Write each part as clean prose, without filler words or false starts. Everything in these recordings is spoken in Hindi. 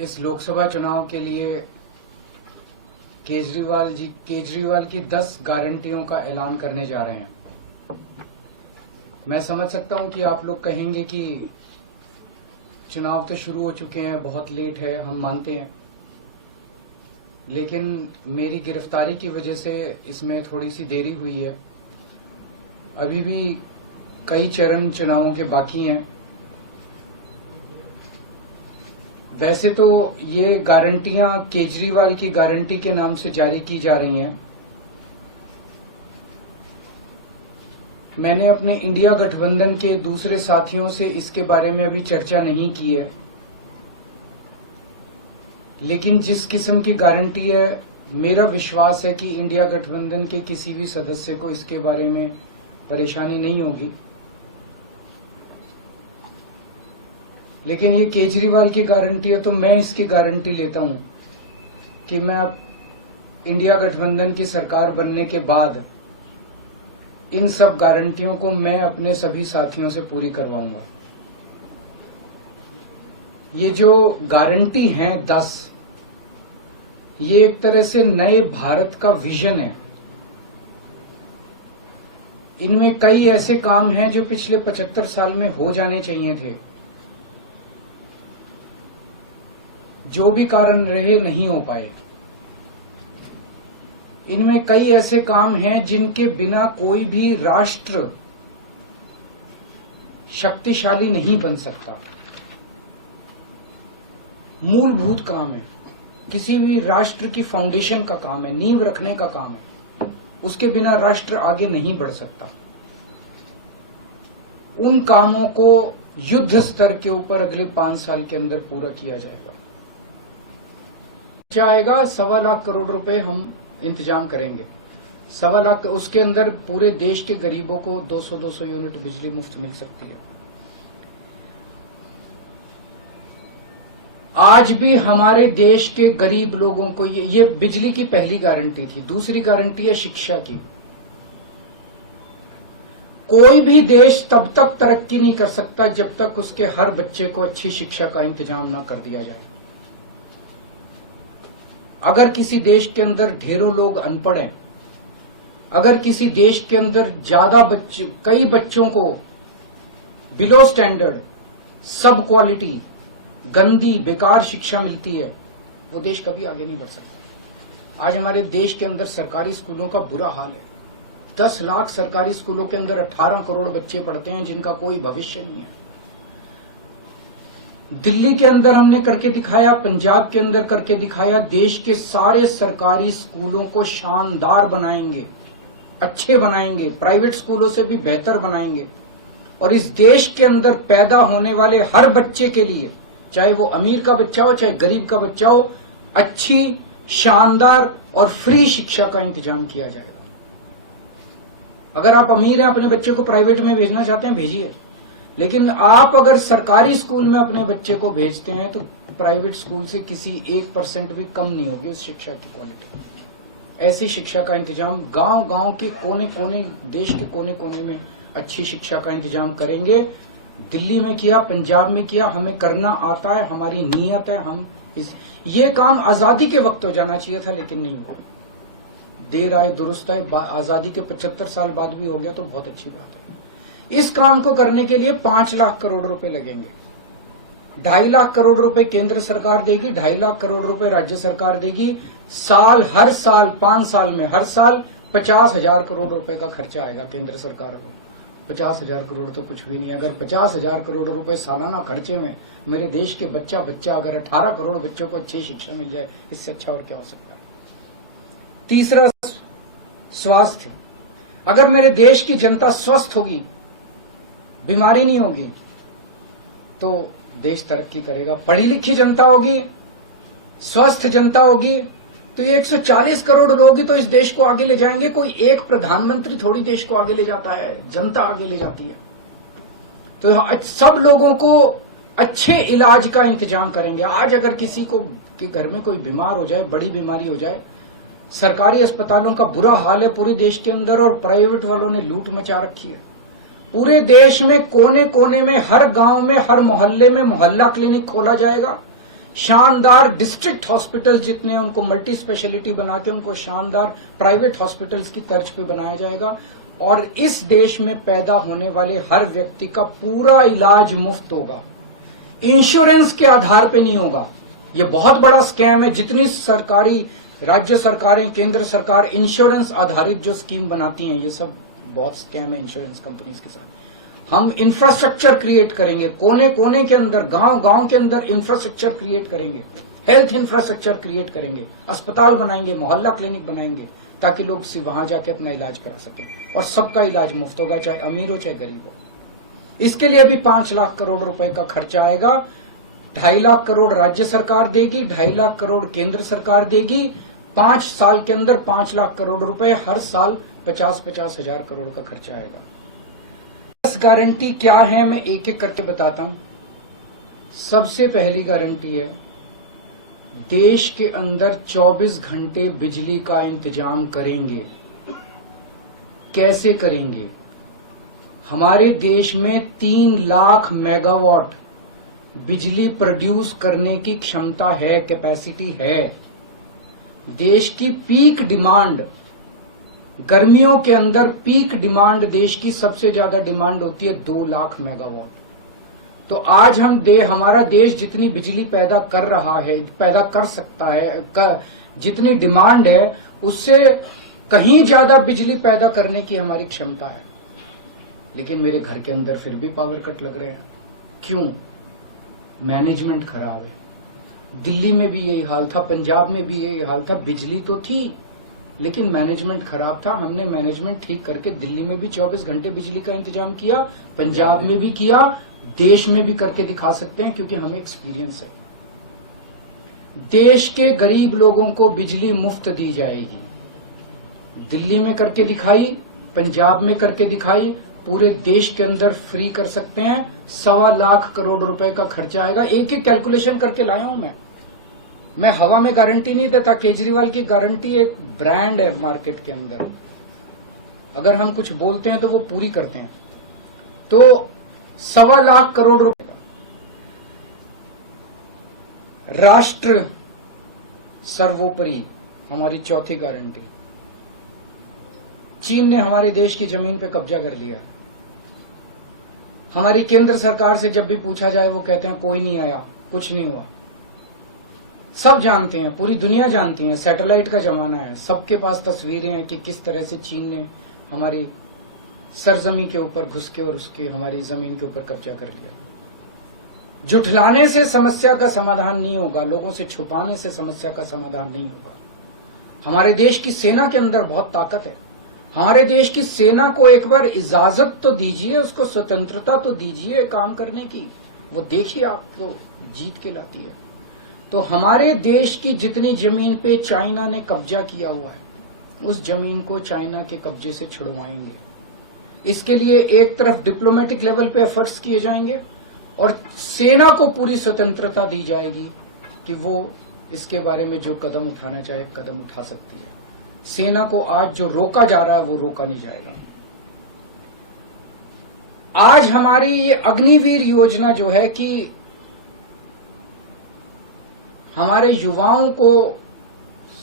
इस लोकसभा चुनाव के लिए केजरीवाल की 10 गारंटियों का ऐलान करने जा रहे हैं। मैं समझ सकता हूं कि आप लोग कहेंगे कि चुनाव तो शुरू हो चुके हैं, बहुत लेट है, हम मानते हैं, लेकिन मेरी गिरफ्तारी की वजह से इसमें थोड़ी सी देरी हुई है। अभी भी कई चरण चुनावों के बाकी हैं। वैसे तो ये गारंटियां केजरीवाल की गारंटी के नाम से जारी की जा रही हैं। मैंने अपने इंडिया गठबंधन के दूसरे साथियों से इसके बारे में अभी चर्चा नहीं की है, लेकिन जिस किस्म की गारंटी है, मेरा विश्वास है कि इंडिया गठबंधन के किसी भी सदस्य को इसके बारे में परेशानी नहीं होगी। लेकिन ये केजरीवाल की गारंटी है, तो मैं इसकी गारंटी लेता हूं कि मैं अब इंडिया गठबंधन की सरकार बनने के बाद इन सब गारंटियों को मैं अपने सभी साथियों से पूरी करवाऊंगा। ये जो गारंटी हैं 10, ये एक तरह से नए भारत का विजन है। इनमें कई ऐसे काम हैं जो पिछले 75 साल में हो जाने चाहिए थे, जो भी कारण रहे नहीं हो पाए। इनमें कई ऐसे काम हैं जिनके बिना कोई भी राष्ट्र शक्तिशाली नहीं बन सकता। मूलभूत काम है, किसी भी राष्ट्र की फाउंडेशन का काम है, नींव रखने का काम है। उसके बिना राष्ट्र आगे नहीं बढ़ सकता। उन कामों को युद्ध स्तर के ऊपर अगले 5 साल के अंदर पूरा किया जाएगा। आएगा 1.25 लाख करोड़ रुपए हम इंतजाम करेंगे। 1.25 लाख, उसके अंदर पूरे देश के गरीबों को 200-200 यूनिट बिजली मुफ्त मिल सकती है। आज भी हमारे देश के गरीब लोगों को ये बिजली की पहली गारंटी थी। दूसरी गारंटी है शिक्षा की। कोई भी देश तब तक तरक्की नहीं कर सकता जब तक उसके हर बच्चे को अच्छी शिक्षा का इंतजाम ना कर दिया जाए। अगर किसी देश के अंदर ढेरों लोग अनपढ़ हैं, अगर किसी देश के अंदर कई बच्चों को बिलो स्टैंडर्ड, सब क्वालिटी, गंदी, बेकार शिक्षा मिलती है, वो देश कभी आगे नहीं बढ़ सकता। आज हमारे देश के अंदर सरकारी स्कूलों का बुरा हाल है। 10 लाख सरकारी स्कूलों के अंदर 18 करोड़ बच्चे पढ़ते हैं जिनका कोई भविष्य नहीं है। दिल्ली के अंदर हमने करके दिखाया, पंजाब के अंदर करके दिखाया। देश के सारे सरकारी स्कूलों को शानदार बनाएंगे, अच्छे बनाएंगे, प्राइवेट स्कूलों से भी बेहतर बनाएंगे। और इस देश के अंदर पैदा होने वाले हर बच्चे के लिए, चाहे वो अमीर का बच्चा हो चाहे गरीब का बच्चा हो, अच्छी, शानदार और फ्री शिक्षा का इंतजाम किया जाएगा। अगर आप अमीर हैं, अपने बच्चे को प्राइवेट में भेजना चाहते हैं, भेजिए। लेकिन आप अगर सरकारी स्कूल में अपने बच्चे को भेजते हैं तो प्राइवेट स्कूल से किसी 1% भी कम नहीं होगी उस शिक्षा की क्वालिटी। ऐसी शिक्षा का इंतजाम गांव-गांव के कोने-कोने, देश के कोने-कोने में अच्छी शिक्षा का इंतजाम करेंगे। दिल्ली में किया, पंजाब में किया, हमें करना आता है, हमारी नीयत है। ये काम आजादी के वक्त हो जाना चाहिए था, लेकिन नहीं हुआ। देर आए दुरुस्त आए, आजादी के 75 साल बाद भी हो गया तो बहुत अच्छी बात है। इस काम को करने के लिए 5 लाख करोड़ रुपए लगेंगे। 2.5 लाख करोड़ रुपए केंद्र सरकार देगी, 2.5 लाख करोड़ रुपए राज्य सरकार देगी। हर साल 5 साल में हर साल 50,000 करोड़ रुपए का खर्चा आएगा केंद्र सरकार को। 50,000 करोड़ तो कुछ भी नहीं। अगर 50,000 करोड़ रुपए सालाना खर्चे में मेरे देश के बच्चा अगर 18 करोड़ बच्चों को अच्छी शिक्षा मिल जाए, इससे अच्छा और क्या हो सकता है। तीसरा, स्वास्थ्य। अगर मेरे देश की जनता स्वस्थ होगी, बीमारी नहीं होगी, तो देश तरक्की करेगा। पढ़ी लिखी जनता होगी, स्वस्थ जनता होगी, तो ये 140 करोड़ लोग ही तो इस देश को आगे ले जाएंगे। कोई एक प्रधानमंत्री थोड़ी देश को आगे ले जाता है, जनता आगे ले जाती है। तो सब लोगों को अच्छे इलाज का इंतजाम करेंगे। आज अगर किसी को के घर में कोई बीमार हो जाए, बड़ी बीमारी हो जाए, सरकारी अस्पतालों का बुरा हाल है पूरे देश के अंदर, और प्राइवेट वालों ने लूट मचा रखी है। पूरे देश में कोने कोने में, हर गांव में, हर मोहल्ले में मोहल्ला क्लिनिक खोला जाएगा। शानदार डिस्ट्रिक्ट हॉस्पिटल जितने उनको मल्टी स्पेशलिटी बना के उनको शानदार प्राइवेट हॉस्पिटल्स की तर्ज पे बनाया जाएगा और इस देश में पैदा होने वाले हर व्यक्ति का पूरा इलाज मुफ्त होगा, इंश्योरेंस के आधार पे नहीं होगा। ये बहुत बड़ा स्कैम है। जितनी सरकारी राज्य सरकारें, केंद्र सरकार इंश्योरेंस आधारित जो स्कीम बनाती हैं, ये सब बहुत स्कैम है इंश्योरेंस कंपनीज के साथ। हम इंफ्रास्ट्रक्चर क्रिएट करेंगे, कोने कोने के अंदर, गांव गांव के अंदर इंफ्रास्ट्रक्चर क्रिएट करेंगे, हेल्थ इंफ्रास्ट्रक्चर क्रिएट करेंगे, अस्पताल बनाएंगे, मोहल्ला क्लिनिक बनाएंगे, ताकि लोग वहां जाके अपना इलाज करा सकें और सबका इलाज मुफ्त होगा, चाहे अमीर हो चाहे गरीब हो। इसके लिए भी 5 लाख करोड़ रुपए का खर्चा आएगा। 2.5 लाख करोड़ राज्य सरकार देगी, 2.5 लाख करोड़ केंद्र सरकार देगी। 5 साल के अंदर 5 लाख करोड़ रुपए, हर साल 50-50 हजार करोड़ का खर्चा आएगा। 10 गारंटी क्या है, मैं एक एक करके बताता हूं। सबसे पहली गारंटी है, देश के अंदर 24 घंटे बिजली का इंतजाम करेंगे। कैसे करेंगे? हमारे देश में 3 लाख मेगावाट बिजली प्रोड्यूस करने की क्षमता है, कैपेसिटी है। देश की पीक डिमांड, गर्मियों के अंदर पीक डिमांड देश की सबसे ज्यादा डिमांड होती है 2 लाख मेगावाट। तो आज हमारा देश जितनी बिजली पैदा कर रहा है, पैदा कर सकता है, जितनी डिमांड है उससे कहीं ज्यादा बिजली पैदा करने की हमारी क्षमता है। लेकिन मेरे घर के अंदर फिर भी पावर कट लग रहे हैं। क्यों? मैनेजमेंट खराब है। दिल्ली में भी यही हाल था, पंजाब में भी यही हाल था। बिजली तो थी लेकिन मैनेजमेंट खराब था। हमने मैनेजमेंट ठीक करके दिल्ली में भी 24 घंटे बिजली का इंतजाम किया, पंजाब में भी किया, देश में भी करके दिखा सकते हैं क्योंकि हमें एक्सपीरियंस है। देश के गरीब लोगों को बिजली मुफ्त दी जाएगी। दिल्ली में करके दिखाई, पंजाब में करके दिखाई, पूरे देश के अंदर फ्री कर सकते हैं। 1.25 लाख करोड़ रुपए का खर्चा आएगा। एक एक कैलकुलेशन करके लाया हूं मैं हवा में गारंटी नहीं देता। केजरीवाल की गारंटी एक ब्रांड है मार्केट के अंदर। अगर हम कुछ बोलते हैं तो वो पूरी करते हैं। तो 1.25 लाख करोड़ रुपए का राष्ट्र सर्वोपरि, हमारी चौथी गारंटी। चीन ने हमारे देश की जमीन पे कब्जा कर लिया। हमारी केंद्र सरकार से जब भी पूछा जाए वो कहते हैं कोई नहीं आया, कुछ नहीं हुआ। सब जानते हैं, पूरी दुनिया जानती है, सैटेलाइट का जमाना है, सबके पास तस्वीरें हैं कि किस तरह से चीन ने हमारी सरजमी के ऊपर घुस के और उसके हमारी जमीन के ऊपर कब्जा कर लिया। जुठलाने से समस्या का समाधान नहीं होगा, लोगों से छुपाने से समस्या का समाधान नहीं होगा। हमारे देश की सेना के अंदर बहुत ताकत है। हमारे देश की सेना को एक बार इजाजत तो दीजिए, उसको स्वतंत्रता तो दीजिए काम करने की। वो देखिए आपको जीत के लाती है। तो हमारे देश की जितनी जमीन पे चाइना ने कब्जा किया हुआ है, उस जमीन को चाइना के कब्जे से छुड़वाएंगे। इसके लिए एक तरफ डिप्लोमेटिक लेवल पे एफर्ट्स किए जाएंगे और सेना को पूरी स्वतंत्रता दी जाएगी कि वो इसके बारे में जो कदम उठाना चाहे कदम उठा सकती है। सेना को आज जो रोका जा रहा है वो रोका नहीं जाएगा। आज हमारी ये अग्निवीर योजना जो है कि हमारे युवाओं को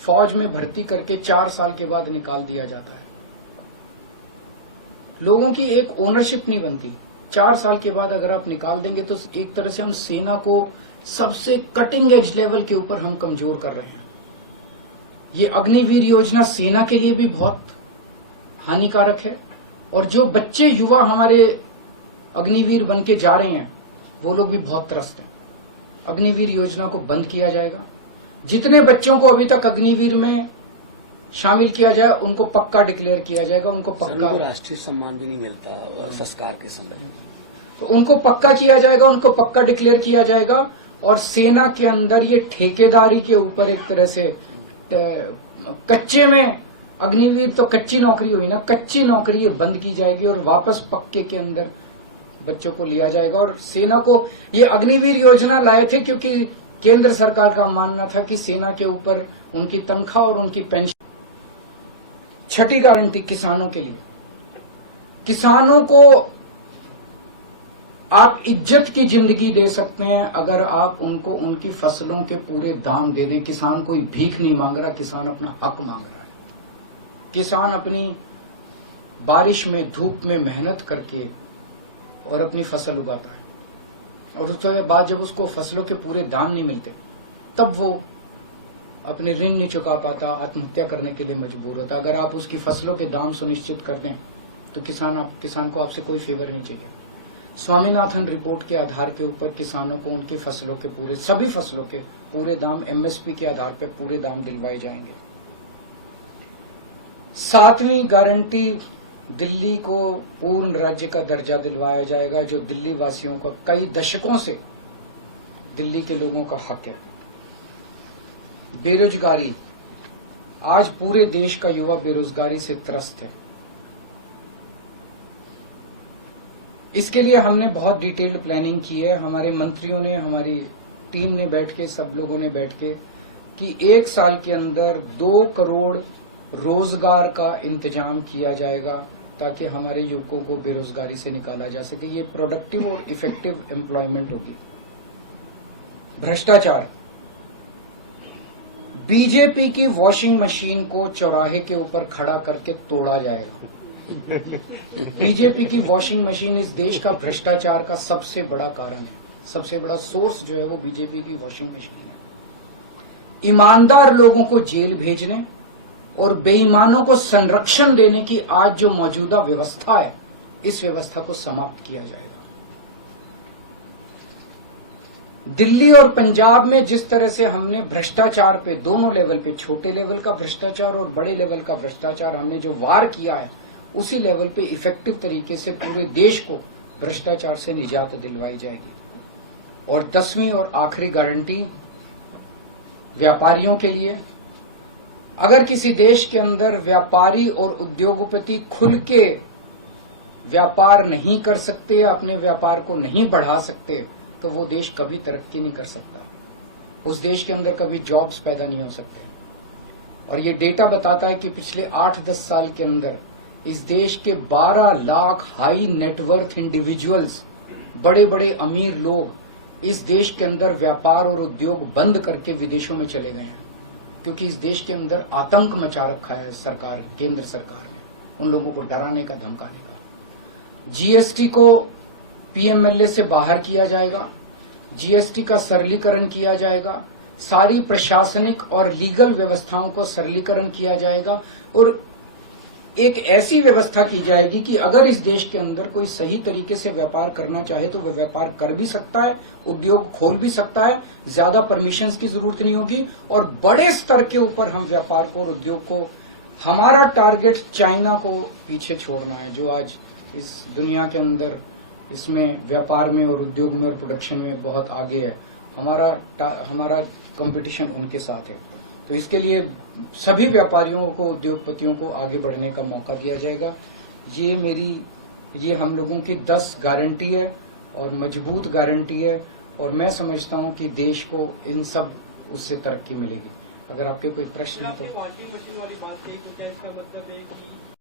फौज में भर्ती करके 4 साल के बाद निकाल दिया जाता है। लोगों की एक ओनरशिप नहीं बनती। 4 साल के बाद अगर आप निकाल देंगे तो एक तरह से हम सेना को सबसे कटिंग एज लेवल के ऊपर हम कमजोर कर रहे हैं। ये अग्निवीर योजना सेना के लिए भी बहुत हानिकारक है और जो बच्चे युवा हमारे अग्निवीर बन के जा रहे हैं वो लोग भी बहुत त्रस्त हैं। अग्निवीर योजना को बंद किया जाएगा। जितने बच्चों को अभी तक अग्निवीर में शामिल किया जाए उनको पक्का डिक्लेयर किया जाएगा। उनको पक्का राष्ट्रीय सम्मान भी नहीं मिलता संस्कार के समय, तो उनको पक्का किया जाएगा, उनको पक्का डिक्लेयर किया जाएगा। और सेना के अंदर ये ठेकेदारी के ऊपर एक तरह से कच्चे में अग्निवीर तो कच्ची नौकरी हुई ना, कच्ची नौकरी ये बंद की जाएगी और वापस पक्के के अंदर बच्चों को लिया जाएगा। और सेना को ये अग्निवीर योजना लाए थे क्योंकि केंद्र सरकार का मानना था कि सेना के ऊपर उनकी तनख्वाह और उनकी पेंशन। छठी गारंटी किसानों के लिए। किसानों को आप इज्जत की जिंदगी दे सकते हैं अगर आप उनको उनकी फसलों के पूरे दाम दे दें। किसान कोई भीख नहीं मांग रहा, किसान अपना हक मांग रहा है। किसान अपनी बारिश में धूप में मेहनत करके और अपनी फसल उगाता है, और उसके बाद जब उसको फसलों के पूरे दाम नहीं मिलते तब वो अपने ऋण नहीं चुका पाता, आत्महत्या करने के लिए मजबूर होता। अगर आप उसकी फसलों के दाम सुनिश्चित कर दें तो किसान को आपसे कोई फेवर नहीं चाहिए। स्वामीनाथन रिपोर्ट के आधार के ऊपर किसानों को उनकी फसलों के पूरे, सभी फसलों के पूरे दाम एमएसपी के आधार पर पूरे दाम दिलवाए जाएंगे। 7वीं गारंटी, दिल्ली को पूर्ण राज्य का दर्जा दिलवाया जाएगा, जो दिल्ली वासियों का कई दशकों से दिल्ली के लोगों का हक है। बेरोजगारी, आज पूरे देश का युवा बेरोजगारी से त्रस्त है। इसके लिए हमने बहुत डिटेल्ड प्लानिंग की है। हमारे मंत्रियों ने, हमारी टीम ने बैठ के, सब लोगों ने बैठ के कि 1 साल के अंदर 2 करोड़ रोजगार का इंतजाम किया जाएगा ताकि हमारे युवकों को बेरोजगारी से निकाला जा सके। ये प्रोडक्टिव और इफेक्टिव एम्प्लॉयमेंट होगी। भ्रष्टाचार, बीजेपी की वॉशिंग मशीन को चौराहे के ऊपर खड़ा करके तोड़ा जाएगा। बीजेपी की वॉशिंग मशीन इस देश का भ्रष्टाचार का सबसे बड़ा कारण है। सबसे बड़ा सोर्स जो है वो बीजेपी की वॉशिंग मशीन है। ईमानदार लोगों को जेल भेजने और बेईमानों को संरक्षण देने की आज जो मौजूदा व्यवस्था है, इस व्यवस्था को समाप्त किया जाएगा। दिल्ली और पंजाब में जिस तरह से हमने भ्रष्टाचार पे, दोनों लेवल पे, छोटे लेवल का भ्रष्टाचार और बड़े लेवल का भ्रष्टाचार हमने जो वार किया है, उसी लेवल पे इफेक्टिव तरीके से पूरे देश को भ्रष्टाचार से निजात दिलवाई जाएगी। और 10वीं और आखिरी गारंटी व्यापारियों के लिए, अगर किसी देश के अंदर व्यापारी और उद्योगपति खुल के व्यापार नहीं कर सकते, अपने व्यापार को नहीं बढ़ा सकते, तो वो देश कभी तरक्की नहीं कर सकता। उस देश के अंदर कभी जॉब्स पैदा नहीं हो सकते। और ये डेटा बताता है कि पिछले 8-10 साल के अंदर इस देश के 12 लाख हाई नेटवर्थ इंडिविजुअल्स, बड़े बड़े अमीर लोग इस देश के अंदर व्यापार और उद्योग बंद करके विदेशों में चले गए हैं, क्योंकि इस देश के अंदर आतंक मचा रखा है सरकार, केंद्र सरकार ने, उन लोगों को डराने का, धमकाने का। जीएसटी को पीएमएलए से बाहर किया जाएगा, जीएसटी का सरलीकरण किया जाएगा, सारी प्रशासनिक और लीगल व्यवस्थाओं को सरलीकरण किया जाएगा, और एक ऐसी व्यवस्था की जाएगी कि अगर इस देश के अंदर कोई सही तरीके से व्यापार करना चाहे तो वह व्यापार कर भी सकता है, उद्योग खोल भी सकता है, ज्यादा परमिशंस की जरूरत नहीं होगी, और बड़े स्तर के ऊपर हम व्यापार को और उद्योग को, हमारा टारगेट चाइना को पीछे छोड़ना है, जो आज इस दुनिया के अंदर इसमें व्यापार में और उद्योग में और प्रोडक्शन में बहुत आगे है। हमारा कंपटीशन उनके साथ है। तो इसके लिए सभी व्यापारियों को, उद्योगपतियों को आगे बढ़ने का मौका दिया जाएगा। ये हम लोगों की 10 गारंटी है और मजबूत गारंटी है, और मैं समझता हूं कि देश को इन सब उससे तरक्की मिलेगी। अगर आपके कोई प्रश्न है तो। वॉशिंग मशीन वाली बात कही, तो क्या इसका मतलब है कि